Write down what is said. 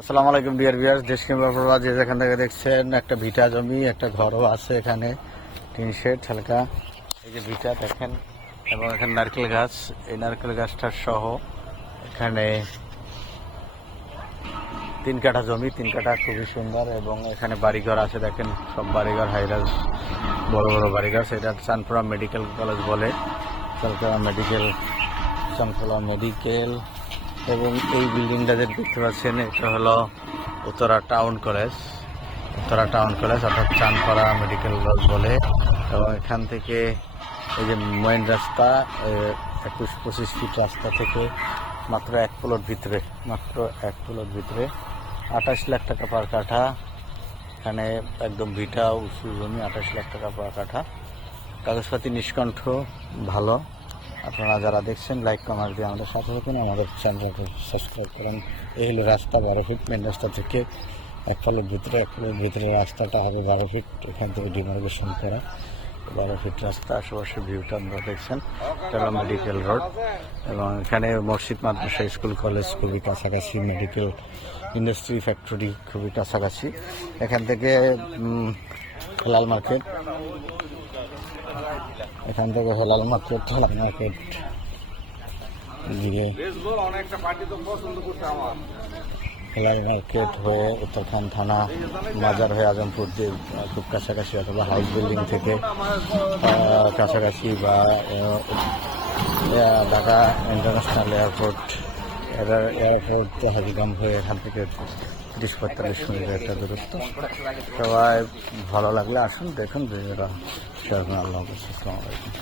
আসসালামু আলাইকুম dear viewers, দেশ কিংবা প্রবাস যে যেখান থেকে দেখছেন, একটা ভিটা জমি, একটা ঘরও আছে এখানে, টিন শেড হালকা। এই যে ভিটা দেখেন, এবং এখানে নারকেল গাছ, এই নারকেল গাছটার সহ এখানে 3 কাঠা জমি, 3 কাঠা খুবই সুন্দর। এবং এখানে বাড়িঘর আছে দেখেন, সব বাড়িঘর হাইরাজ, বড় বড় বাড়িঘর। এটা চানপুরা মেডিকেল কলেজ বলে, চানপুরা মেডিকেল। এবং এই বিল্ডিংটা যে দেখতে পাচ্ছেন, এটা হলো উত্তরা টাউন কলেজ, অর্থাৎ চানপাড়া মেডিকেল কলেজ বলে। এবং এখান থেকে এই যে মেইন রাস্তা 21-25 ফিট রাস্তা থেকে মাত্র 1 প্লট ভিতরে 28 লাখ টাকা পার কাঠা। এখানে একদম ভিটা উঁচু জমি, 28 লাখ টাকা পার কাঠা। কাগজপাতি নিষ্কণ্ঠ ভালো। আপনারা যারা দেখছেন লাইক কমেন্ট দিয়ে আমাদের সাথে থাকুন, আমাদের চ্যানেলকে সাবস্ক্রাইব করেন। এই হলো রাস্তা 12 ফিট, মেন রাস্তা থেকে 1 প্লট ভিতরে রাস্তাটা হবে 12 ফিট। এখান থেকে ডিমার্কেশন করা 12 ফিট রাস্তা। আশেপাশে ভিউটা আপনারা দেখছেন, এটা মেডিকেল রোড। এবং এখানে মসজিদ, মাদ্রাসা, স্কুল, কলেজ খুবই কাছাকাছি, মেডিকেল, ইন্ডাস্ট্রি, ফ্যাক্টরি খুবই কাছাকাছি। এখান থেকে হেলাল মার্কেট, দিয়ে হেলাল মার্কেট হয়ে উত্তরখান থানা, মাজার হয়ে আজমপুর দিয়ে খুব কাছাকাছি, অথবা হাউস বিল্ডিং থেকে কাছাকাছি, বা ঢাকা ইন্টারন্যাশনাল এয়ারপোর্ট হাজিগঞ্জ হয়ে এখান থেকে 30-45 মিনিটের একটা দূরত্ব। সবাই ভালো লাগলে আসুন, দেখুন, আল্লাহ হাফেজ, আসসালামু আলাইকুম।